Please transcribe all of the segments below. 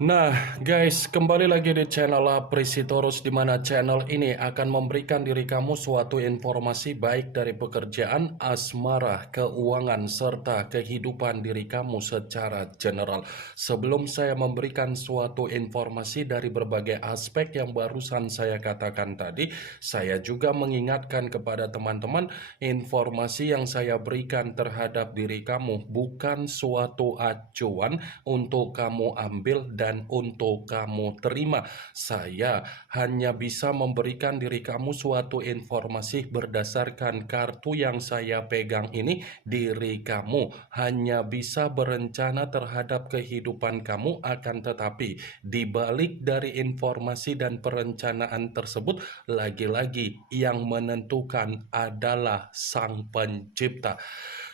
Nah, guys, kembali lagi di channel Aprisitorus, di mana channel ini akan memberikan diri kamu suatu informasi baik dari pekerjaan, asmara, keuangan, serta kehidupan diri kamu secara general. Sebelum saya memberikan suatu informasi dari berbagai aspek yang barusan saya katakan tadi, saya juga mengingatkan kepada teman-teman, informasi yang saya berikan terhadap diri kamu bukan suatu acuan untuk kamu ambil dan untuk kamu terima. Saya hanya bisa memberikan diri kamu suatu informasi berdasarkan kartu yang saya pegang ini. Diri kamu hanya bisa berencana terhadap kehidupan kamu, akan tetapi di balik dari informasi dan perencanaan tersebut, lagi-lagi yang menentukan adalah Sang Pencipta.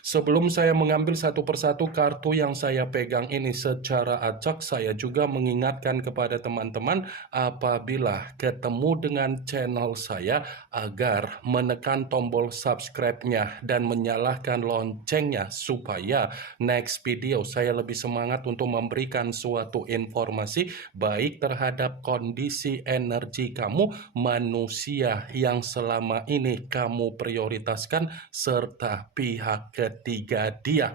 Sebelum saya mengambil satu persatu kartu yang saya pegang ini secara acak, saya juga mengingatkan kepada teman-teman apabila ketemu dengan channel saya agar menekan tombol subscribe-nya dan menyalakan loncengnya supaya next video saya lebih semangat untuk memberikan suatu informasi baik terhadap kondisi energi kamu, manusia yang selama ini kamu prioritaskan, serta pihak ketiga dia.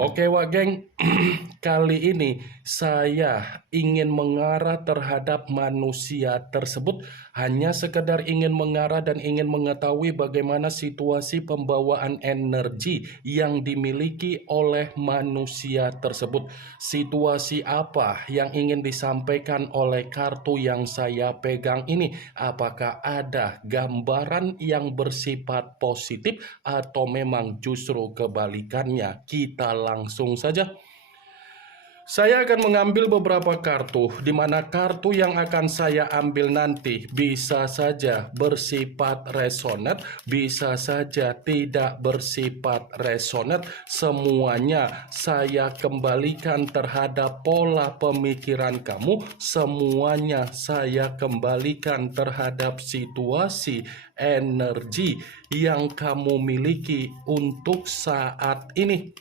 Oke Wak Geng, kali ini saya ingin mengarah terhadap manusia tersebut, hanya sekedar ingin mengarah dan ingin mengetahui bagaimana situasi pembawaan energi yang dimiliki oleh manusia tersebut. Situasi apa yang ingin disampaikan oleh kartu yang saya pegang ini? Apakah ada gambaran yang bersifat positif atau memang justru kebalikannya? Kita langsung saja. Saya akan mengambil beberapa kartu, di mana kartu yang akan saya ambil nanti bisa saja bersifat resonate, bisa saja tidak bersifat resonate. Semuanya saya kembalikan terhadap pola pemikiran kamu, semuanya saya kembalikan terhadap situasi energi yang kamu miliki untuk saat ini.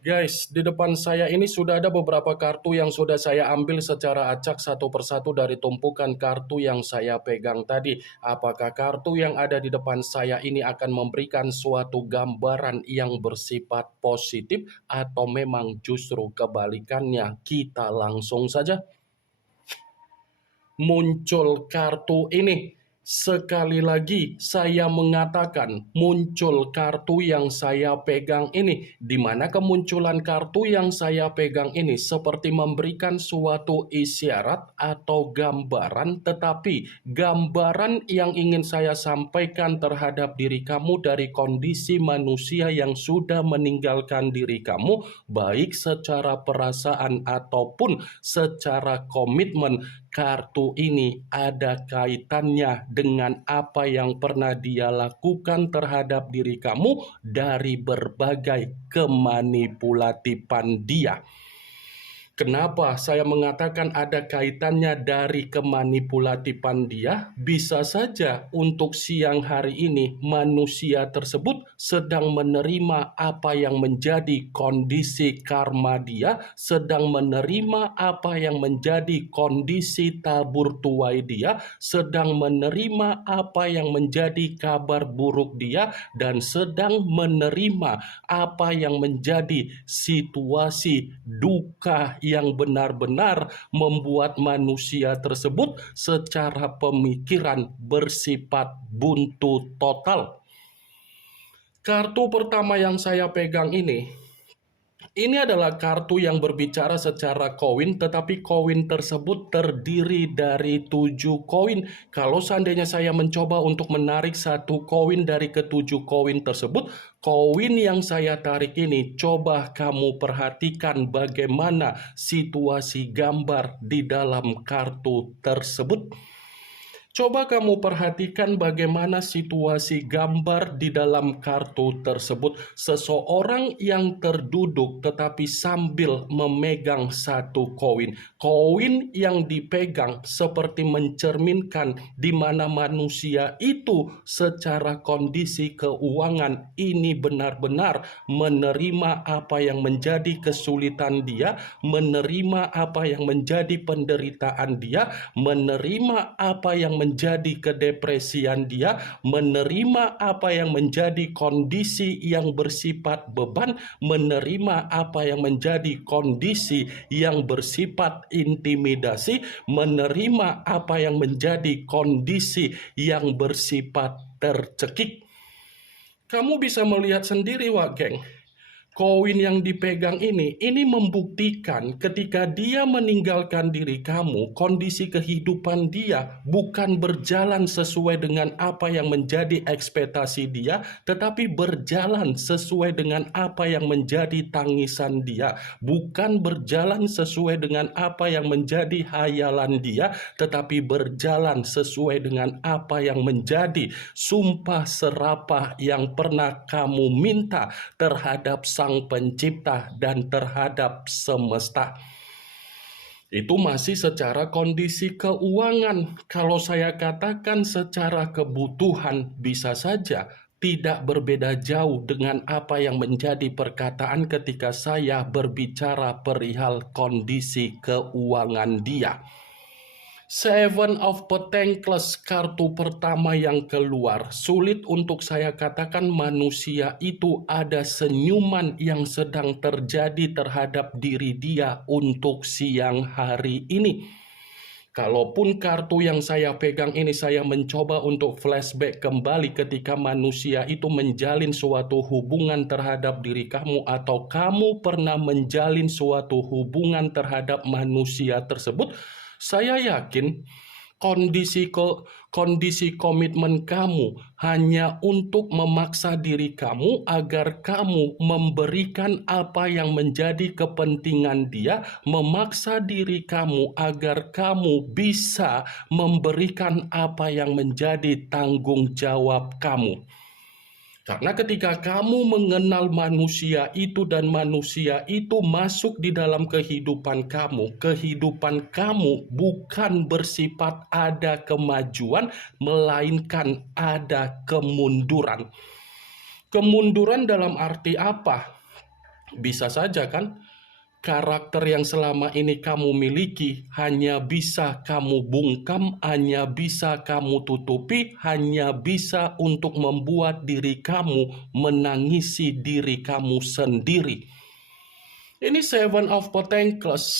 Guys, di depan saya ini sudah ada beberapa kartu yang sudah saya ambil secara acak satu persatu dari tumpukan kartu yang saya pegang tadi. Apakah kartu yang ada di depan saya ini akan memberikan suatu gambaran yang bersifat positif atau memang justru kebalikannya? Kita langsung saja. Muncul kartu ini. Sekali lagi saya mengatakan muncul kartu yang saya pegang ini, di mana kemunculan kartu yang saya pegang ini seperti memberikan suatu isyarat atau gambaran, tetapi gambaran yang ingin saya sampaikan terhadap diri kamu dari kondisi manusia yang sudah meninggalkan diri kamu, baik secara perasaan ataupun secara komitmen. Kartu ini ada kaitannya dengan apa yang pernah dia lakukan terhadap diri kamu dari berbagai kemanipulatifan dia. Kenapa saya mengatakan ada kaitannya dari kemanipulatifan dia? Bisa saja untuk siang hari ini manusia tersebut sedang menerima apa yang menjadi kondisi karma dia, sedang menerima apa yang menjadi kondisi tabur tuai dia, sedang menerima apa yang menjadi kabar buruk dia, dan sedang menerima apa yang menjadi situasi duka yang benar-benar membuat manusia tersebut secara pemikiran bersifat buntu total. Kartu pertama yang saya pegang ini Ini adalah kartu yang berbicara secara koin, tetapi koin tersebut terdiri dari 7 koin. Kalau seandainya saya mencoba untuk menarik satu koin dari ketujuh koin tersebut, koin yang saya tarik ini, coba kamu perhatikan bagaimana situasi gambar di dalam kartu tersebut. Coba kamu perhatikan bagaimana situasi gambar di dalam kartu tersebut. Seseorang yang terduduk tetapi sambil memegang satu koin. Koin yang dipegang seperti mencerminkan di mana manusia itu secara kondisi keuangan ini benar-benar menerima apa yang menjadi kesulitan dia, menerima apa yang menjadi penderitaan dia, menerima apa yang menjadi kedepresian dia, menerima apa yang menjadi kondisi yang bersifat beban, menerima apa yang menjadi kondisi yang bersifat intimidasi, menerima apa yang menjadi kondisi yang bersifat tercekik. Kamu bisa melihat sendiri, Wak Geng. Koin yang dipegang ini membuktikan ketika dia meninggalkan diri kamu, kondisi kehidupan dia bukan berjalan sesuai dengan apa yang menjadi ekspektasi dia, tetapi berjalan sesuai dengan apa yang menjadi tangisan dia, bukan berjalan sesuai dengan apa yang menjadi hayalan dia, tetapi berjalan sesuai dengan apa yang menjadi sumpah serapah yang pernah kamu minta terhadap Sang Pencipta dan terhadap semesta. Itu masih secara kondisi keuangan. Kalau saya katakan secara kebutuhan, bisa saja tidak berbeda jauh dengan apa yang menjadi perkataan ketika saya berbicara perihal kondisi keuangan dia. Seven of Pentacles, kartu pertama yang keluar. Sulit untuk saya katakan manusia itu ada senyuman yang sedang terjadi terhadap diri dia untuk siang hari ini. Kalaupun kartu yang saya pegang ini saya mencoba untuk flashback kembali ketika manusia itu menjalin suatu hubungan terhadap diri kamu, atau kamu pernah menjalin suatu hubungan terhadap manusia tersebut, saya yakin kondisi komitmen kamu hanya untuk memaksa diri kamu agar kamu memberikan apa yang menjadi kepentingan dia, memaksa diri kamu agar kamu bisa memberikan apa yang menjadi tanggung jawab kamu. Karena ketika kamu mengenal manusia itu dan manusia itu masuk di dalam kehidupan kamu bukan bersifat ada kemajuan, melainkan ada kemunduran. Kemunduran dalam arti apa? Bisa saja kan? Karakter yang selama ini kamu miliki hanya bisa kamu bungkam, hanya bisa kamu tutupi, hanya bisa untuk membuat diri kamu menangisi diri kamu sendiri. Ini Seven of Pentacles.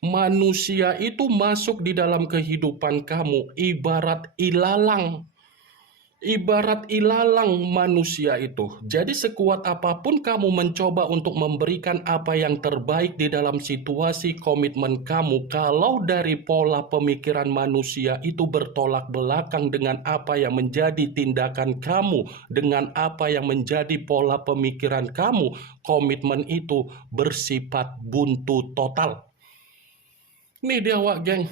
Manusia itu masuk di dalam kehidupan kamu ibarat ilalang. Ibarat ilalang manusia itu. Jadi sekuat apapun kamu mencoba untuk memberikan apa yang terbaik di dalam situasi komitmen kamu, kalau dari pola pemikiran manusia itu bertolak belakang dengan apa yang menjadi tindakan kamu, dengan apa yang menjadi pola pemikiran kamu, komitmen itu bersifat buntu total. Ini dia, Wak Geng.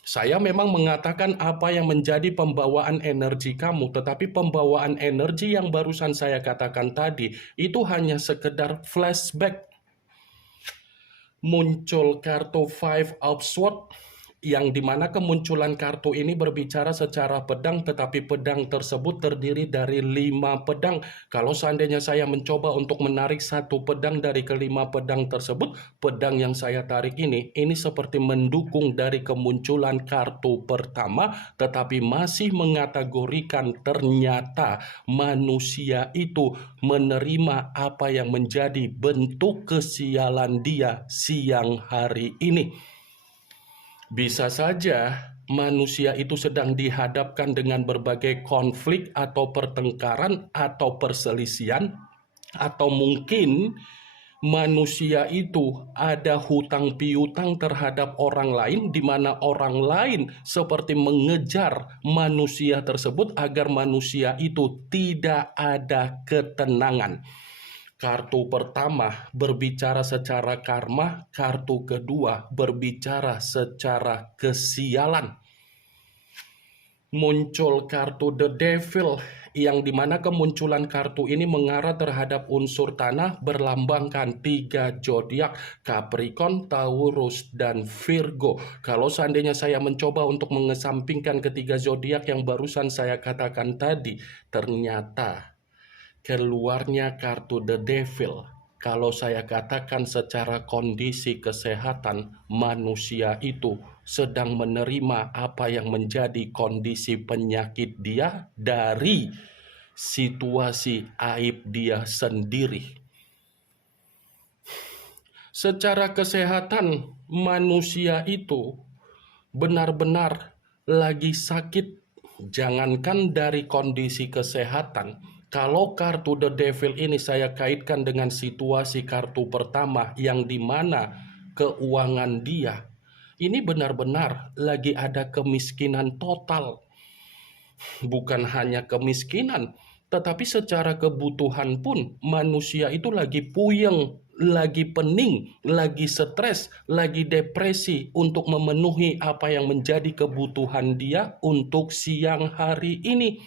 Saya memang mengatakan apa yang menjadi pembawaan energi kamu, tetapi pembawaan energi yang barusan saya katakan tadi itu hanya sekedar flashback. Muncul kartu Five of Swords, yang dimana kemunculan kartu ini berbicara secara pedang, tetapi pedang tersebut terdiri dari 5 pedang. Kalau seandainya saya mencoba untuk menarik satu pedang dari kelima pedang tersebut, pedang yang saya tarik ini seperti mendukung dari kemunculan kartu pertama, tetapi masih mengategorikan ternyata manusia itu menerima apa yang menjadi bentuk kesialan dia siang hari ini. Bisa saja manusia itu sedang dihadapkan dengan berbagai konflik atau pertengkaran atau perselisihan, atau mungkin manusia itu ada hutang piutang terhadap orang lain, di mana orang lain seperti mengejar manusia tersebut agar manusia itu tidak ada ketenangan. Kartu pertama berbicara secara karma, kartu kedua berbicara secara kesialan. Muncul kartu The Devil, yang dimana kemunculan kartu ini mengarah terhadap unsur tanah, berlambangkan 3 zodiak, Capricorn, Taurus, dan Virgo. Kalau seandainya saya mencoba untuk mengesampingkan ketiga zodiak yang barusan saya katakan tadi, ternyata keluarnya kartu The Devil. Kalau saya katakan secara kondisi kesehatan, manusia itu sedang menerima apa yang menjadi kondisi penyakit dia dari situasi aib dia sendiri. Secara kesehatan, manusia itu benar-benar lagi sakit. Jangankan dari kondisi kesehatan, kalau kartu The Devil ini saya kaitkan dengan situasi kartu pertama, yang dimana keuangan dia ini benar-benar lagi ada kemiskinan total. Bukan hanya kemiskinan, tetapi secara kebutuhan pun manusia itu lagi puyeng, lagi pening, lagi stres, lagi depresi untuk memenuhi apa yang menjadi kebutuhan dia untuk siang hari ini.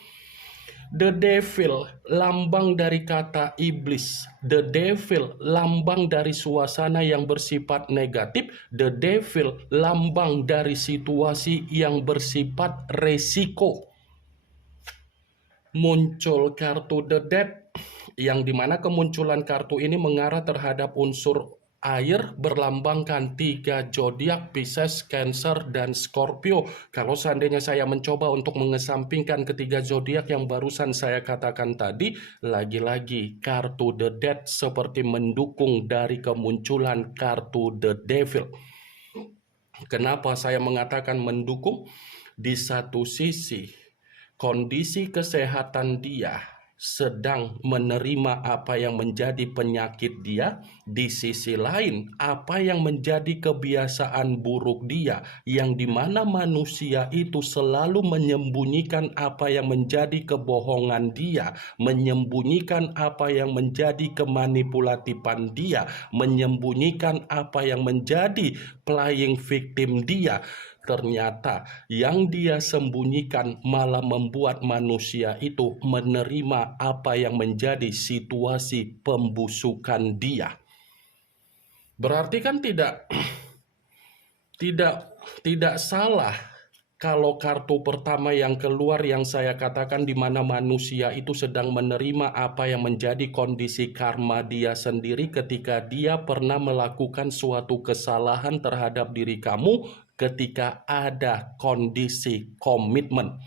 The Devil, lambang dari kata iblis. The Devil, lambang dari suasana yang bersifat negatif. The Devil, lambang dari situasi yang bersifat resiko. Muncul kartu The Death, yang dimana kemunculan kartu ini mengarah terhadap unsur air, berlambangkan 3 zodiak, Pisces, Cancer, dan Scorpio. Kalau seandainya saya mencoba untuk mengesampingkan ketiga zodiak yang barusan saya katakan tadi, lagi-lagi kartu The Death seperti mendukung dari kemunculan kartu The Devil. Kenapa saya mengatakan mendukung? Di satu sisi, kondisi kesehatan dia sedang menerima apa yang menjadi penyakit dia. Di sisi lain, apa yang menjadi kebiasaan buruk dia, yang dimana manusia itu selalu menyembunyikan apa yang menjadi kebohongan dia, menyembunyikan apa yang menjadi kemanipulatifan dia, menyembunyikan apa yang menjadi playing victim dia. Ternyata yang dia sembunyikan malah membuat manusia itu menerima apa yang menjadi situasi pembusukan dia. Berarti kan tidak salah kalau kartu pertama yang keluar yang saya katakan, di mana manusia itu sedang menerima apa yang menjadi kondisi karma dia sendiri ketika dia pernah melakukan suatu kesalahan terhadap diri kamu ketika ada kondisi komitmen.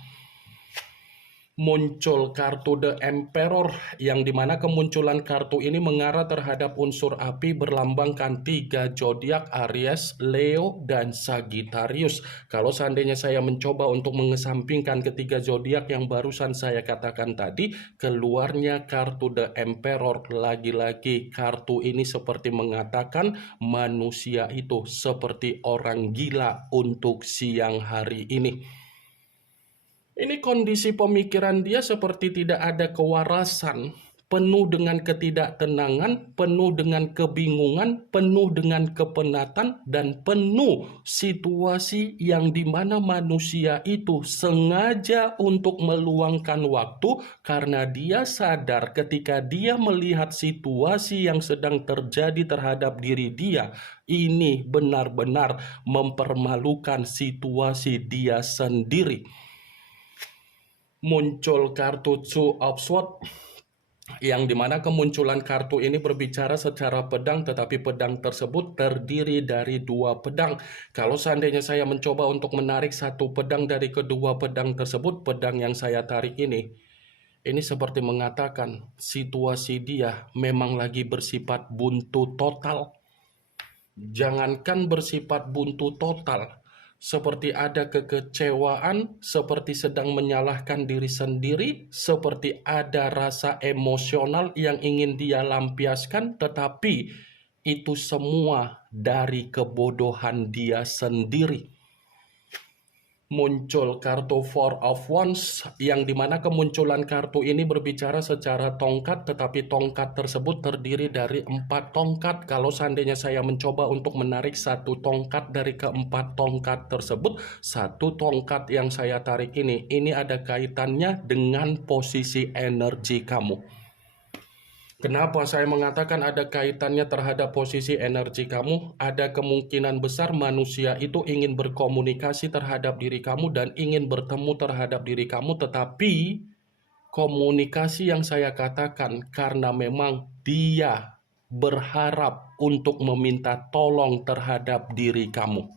Muncul kartu The Emperor, yang dimana kemunculan kartu ini mengarah terhadap unsur api, berlambangkan 3 zodiak, Aries, Leo, dan Sagittarius. Kalau seandainya saya mencoba untuk mengesampingkan ketiga zodiak yang barusan saya katakan tadi, keluarnya kartu The Emperor. Lagi-lagi kartu ini seperti mengatakan manusia itu seperti orang gila untuk siang hari ini. Ini kondisi pemikiran dia seperti tidak ada kewarasan, penuh dengan ketidaktenangan, penuh dengan kebingungan, penuh dengan kepenatan, dan penuh situasi yang dimana manusia itu sengaja untuk meluangkan waktu, karena dia sadar ketika dia melihat situasi yang sedang terjadi terhadap diri dia, ini benar-benar mempermalukan situasi dia sendiri. Muncul kartu Two of Swords, yang dimana kemunculan kartu ini berbicara secara pedang, tetapi pedang tersebut terdiri dari 2 pedang. Kalau seandainya saya mencoba untuk menarik satu pedang dari kedua pedang tersebut, pedang yang saya tarik ini seperti mengatakan situasi dia memang lagi bersifat buntu total. Jangankan bersifat buntu total, seperti ada kekecewaan, seperti sedang menyalahkan diri sendiri, seperti ada rasa emosional yang ingin dia lampiaskan, tetapi itu semua dari kebodohan dia sendiri. Muncul kartu Four of Wands, yang dimana kemunculan kartu ini berbicara secara tongkat, tetapi tongkat tersebut terdiri dari 4 tongkat. Kalau seandainya saya mencoba untuk menarik satu tongkat dari keempat tongkat tersebut, satu tongkat yang saya tarik ini ada kaitannya dengan posisi energi kamu. Kenapa saya mengatakan ada kaitannya terhadap posisi energi kamu? Ada kemungkinan besar manusia itu ingin berkomunikasi terhadap diri kamu dan ingin bertemu terhadap diri kamu, tetapi komunikasi yang saya katakan karena memang dia berharap untuk meminta tolong terhadap diri kamu.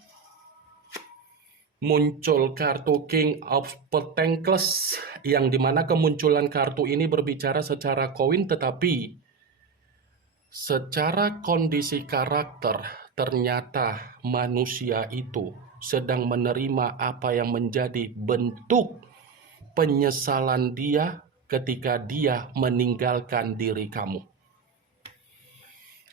Muncul kartu King of Pentacles, yang dimana kemunculan kartu ini berbicara secara koin, tetapi secara kondisi karakter ternyata manusia itu sedang menerima apa yang menjadi bentuk penyesalan dia ketika dia meninggalkan diri kamu.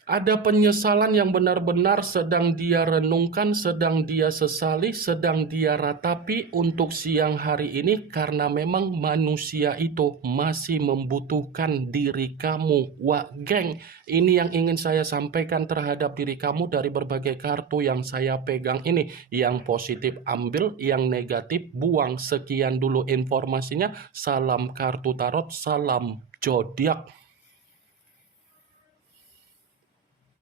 Ada penyesalan yang benar-benar sedang dia renungkan, sedang dia sesali, sedang dia ratapi untuk siang hari ini, karena memang manusia itu masih membutuhkan diri kamu. Wah, geng, ini yang ingin saya sampaikan terhadap diri kamu dari berbagai kartu yang saya pegang ini. Yang positif ambil, yang negatif buang. Sekian dulu informasinya. Salam kartu tarot, salam zodiak.